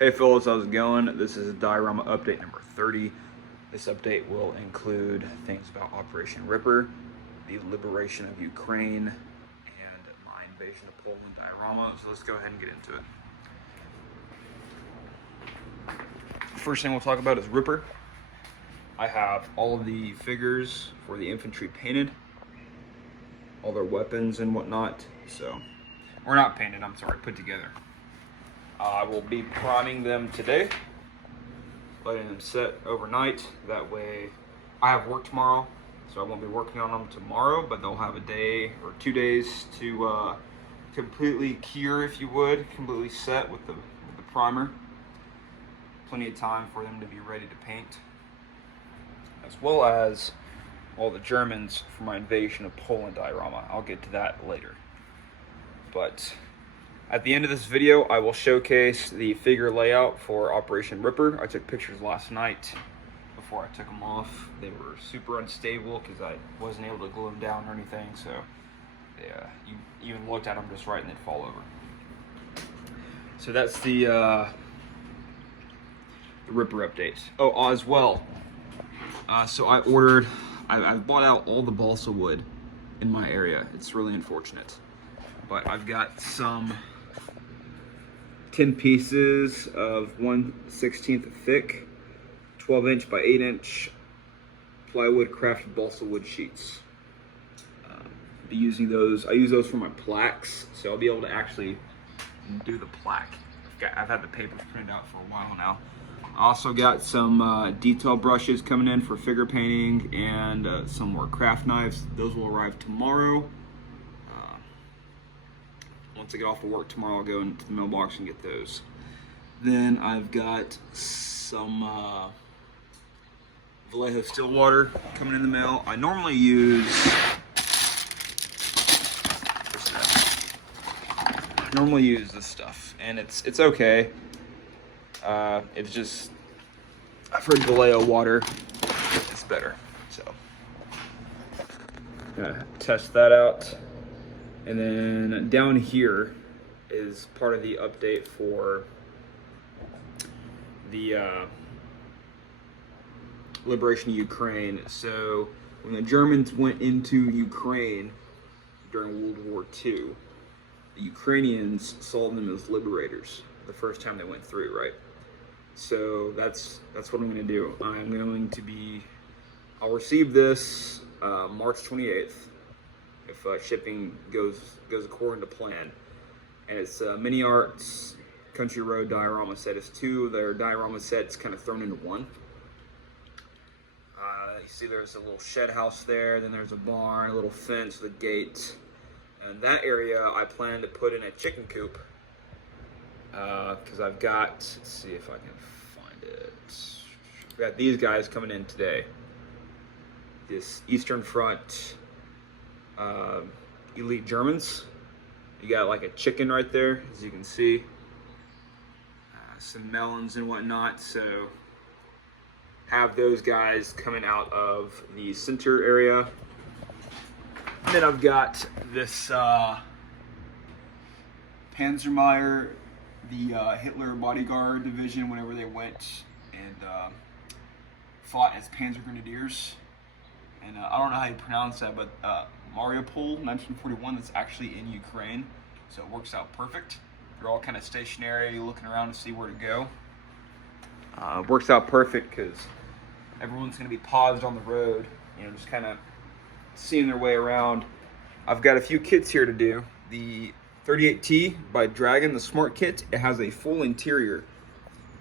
Hey fellas, how's it going? This is diorama update number 30. This update will include things about Operation Ripper, the liberation of Ukraine, and my invasion of Poland diorama. So let's go ahead and get into it. First thing we'll talk about is Ripper. I have all of the figures for the infantry painted, all their weapons and whatnot. Or not painted, I'm sorry, put together. I will be priming them today, letting them set overnight. That way, I have work tomorrow, so I won't be working on them tomorrow, but they'll have a day or 2 days to completely cure, if you would, completely set with the primer. Plenty of time for them to be ready to paint, as well as all the Germans for my invasion of Poland diorama. I'll get to that later. But at the end of this video, I will showcase the figure layout for Operation Ripper. I took pictures last night before I took them off. They were super unstable because I wasn't able to glue them down or anything, so yeah, you even looked at them just right and they'd fall over. So that's the Ripper update. Oh, as well, so I bought out all the balsa wood in my area. It's really unfortunate, but I've got some 10 pieces of 1/16 thick, 12-inch by 8-inch plywood crafted balsa wood sheets. Be using those. I use those for my plaques, so I'll be able to actually do the plaque. I've had the papers printed out for a while now. I also got some detail brushes coming in for figure painting and some more craft knives. Those will arrive tomorrow. Once I get off of work tomorrow, I'll go into the mailbox and get those. Then I've got some Vallejo Stillwater coming in the mail. I normally use this stuff, and it's okay. It's just, I've heard Vallejo water is better, so gonna test that out. And then down here is part of the update for the liberation of Ukraine. So when the Germans went into Ukraine during World War II, the Ukrainians saw them as liberators the first time they went through, right? So that's what I'm going to do. I'll receive this March 28th. If shipping goes according to plan. And it's Mini Arts Country Road diorama set. It's two of their diorama sets kind of thrown into one. You see there's a little shed house there, then there's a barn, a little fence with a gate. And that area I plan to put in a chicken coop. Because I've got, let's see if I can find it. I've got these guys coming in today. This Eastern Front elite Germans. You got like a chicken right there, as you can see. Some melons and whatnot. So have those guys coming out of the center area. And then I've got this Panzermeier, the Hitler bodyguard division, whenever they went and fought as Panzer Grenadiers. And I don't know how you pronounce that, but Mariupol, 1941, that's actually in Ukraine, so it works out perfect. They're all kind of stationary, looking around to see where to go. It works out perfect because everyone's going to be paused on the road, just kind of seeing their way around. I've got a few kits here to do. The 38T by Dragon, the Smart Kit, it has a full interior.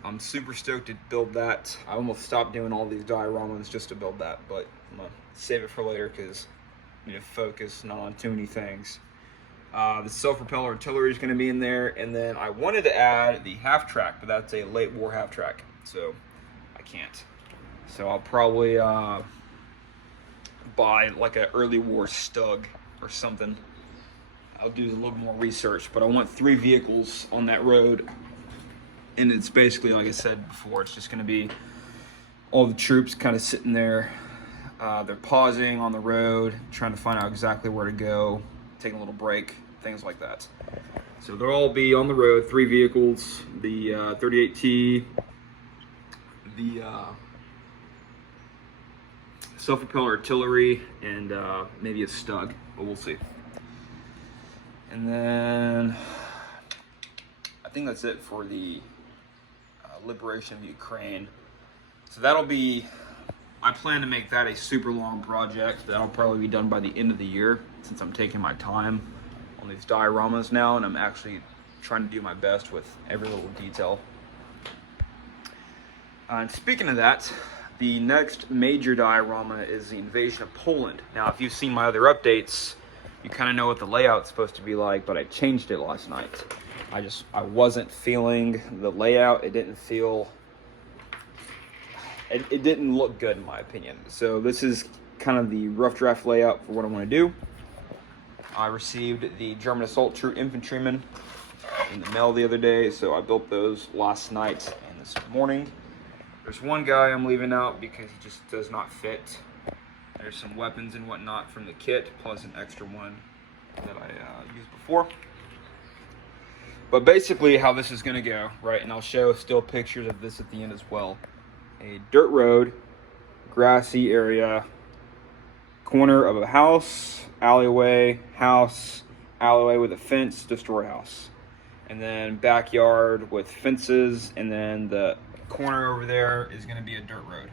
I'm super stoked to build that. I almost stopped doing all these dioramas just to build that, but I'm going to save it for later because I need to focus not on too many things. The self-propelled artillery is going to be in there, and then I wanted to add the half-track, but that's a late war half-track, so I can't. So I'll probably buy like an early war Stug or something. I'll do a little more research, but I want 3 vehicles on that road. And it's basically, like I said before, it's just going to be all the troops kind of sitting there. They're pausing on the road, trying to find out exactly where to go, taking a little break, things like that. So they'll all be on the road, 3 vehicles, the 38T, the self-propelled artillery, and maybe a Stug, but we'll see. And then I think that's it for the liberation of Ukraine. So that'll be, I plan to make that a super long project. That'll probably be done by the end of the year, since I'm taking my time on these dioramas now, and I'm actually trying to do my best with every little detail. And speaking of that, the next major diorama is the invasion of Poland. Now, if you've seen my other updates, you kind of know what the layout's supposed to be like, but I changed it last night. I wasn't feeling the layout. It didn't feel, it didn't look good in my opinion. So this is kind of the rough draft layout for what I want to do. I received the German assault troop infantrymen in the mail the other day, so I built those last night and this morning. There's one guy I'm leaving out because he just does not fit. There's some weapons and whatnot from the kit, plus an extra one that I used before. But basically how this is gonna go, right, and I'll show still pictures of this at the end as well. A dirt road, grassy area, corner of a house, alleyway, house, alleyway with a fence, destroy house. And then backyard with fences, and then the corner over there is gonna be a dirt road.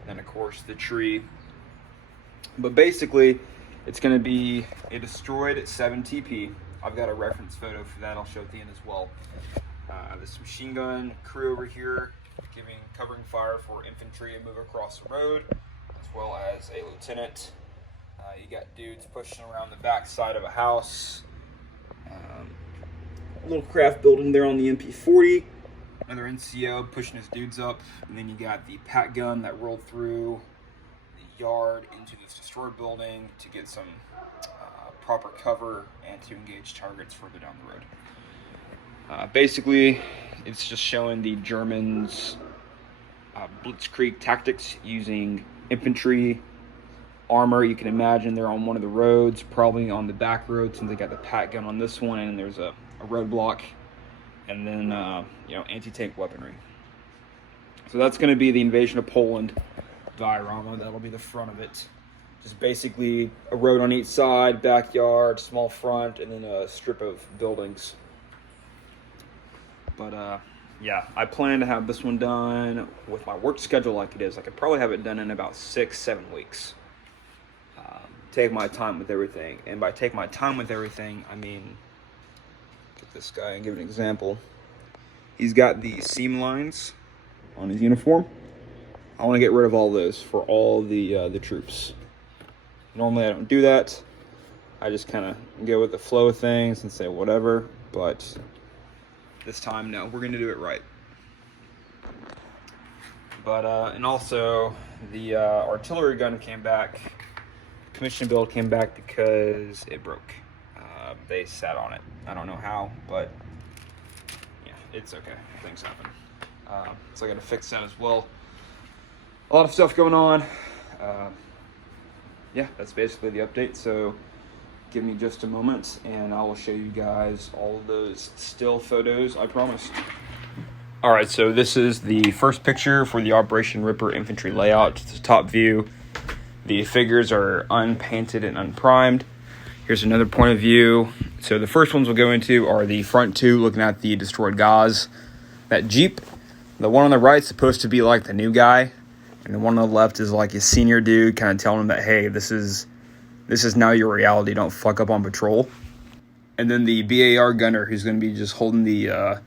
And then of course the tree. But basically, it's gonna be a destroyed 7 TP. I've got a reference photo for that I'll show at the end as well. This machine gun crew over here covering fire for infantry to move across the road, as well as a lieutenant. You got dudes pushing around the back side of a house. A little craft building there on the MP40. Another NCO pushing his dudes up. And then you got the pat gun that rolled through the yard into this destroyed building to get some proper cover and to engage targets further down the road. Basically, it's just showing the Germans' blitzkrieg tactics using infantry armor. You can imagine they're on one of the roads, probably on the back road, since they got the pat gun on this one, and there's a roadblock, and then anti-tank weaponry. So that's going to be the invasion of Poland diorama. That'll be the front of it. Just basically a road on each side, backyard, small front, and then a strip of buildings. But yeah, I plan to have this one done with my work schedule like it is. I could probably have it done in about 6-7 weeks. Take my time with everything. And by take my time with everything, I mean, get this guy and give an example. He's got the seam lines on his uniform. I want to get rid of all those for all the troops. Normally I don't do that. I just kind of go with the flow of things and say whatever, but this time, no, we're going to do it right. But, and also the artillery gun came back, commission build came back because it broke. They sat on it. I don't know how, but yeah, it's okay. Things happen. So I got to fix that as well. A lot of stuff going on. Yeah, that's basically the update. So give me just a moment and I will show you guys all of those still photos I promised. All right, so this is the first picture for the Operation Ripper infantry layout. It's the top view. The figures are unpainted and unprimed. Here's another point of view. So the first ones we'll go into are the front two, looking at the destroyed Gaz. That Jeep, the one on the right is supposed to be like the new guy, and the one on the left is like his senior dude, kind of telling him that, hey, this is now your reality. Don't fuck up on patrol. And then the BAR gunner, who's going to be just holding the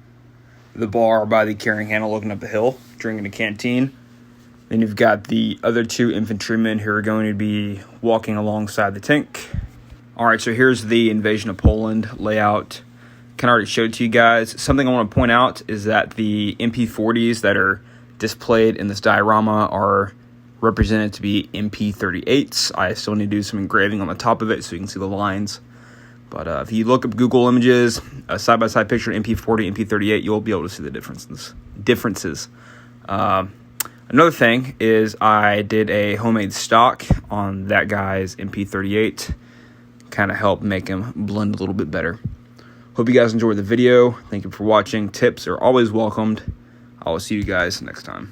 bar by the carrying handle, looking up the hill, drinking a canteen. Then you've got the other 2 infantrymen who are going to be walking alongside the tank. All right, so here's the invasion of Poland layout. Kind of already showed to you guys. Something I want to point out is that the MP40s that are displayed in this diorama are represented to be MP38s. I still need to do some engraving on the top of it so you can see the lines. But if you look up Google Images, a side-by-side picture of MP40, MP38, you'll be able to see the differences. Another thing is I did a homemade stock on that guy's MP38. Kind of helped make him blend a little bit better. Hope Hope you guys enjoyed the video. Thank you for watching. Tips are always welcomed. I will see you guys next time.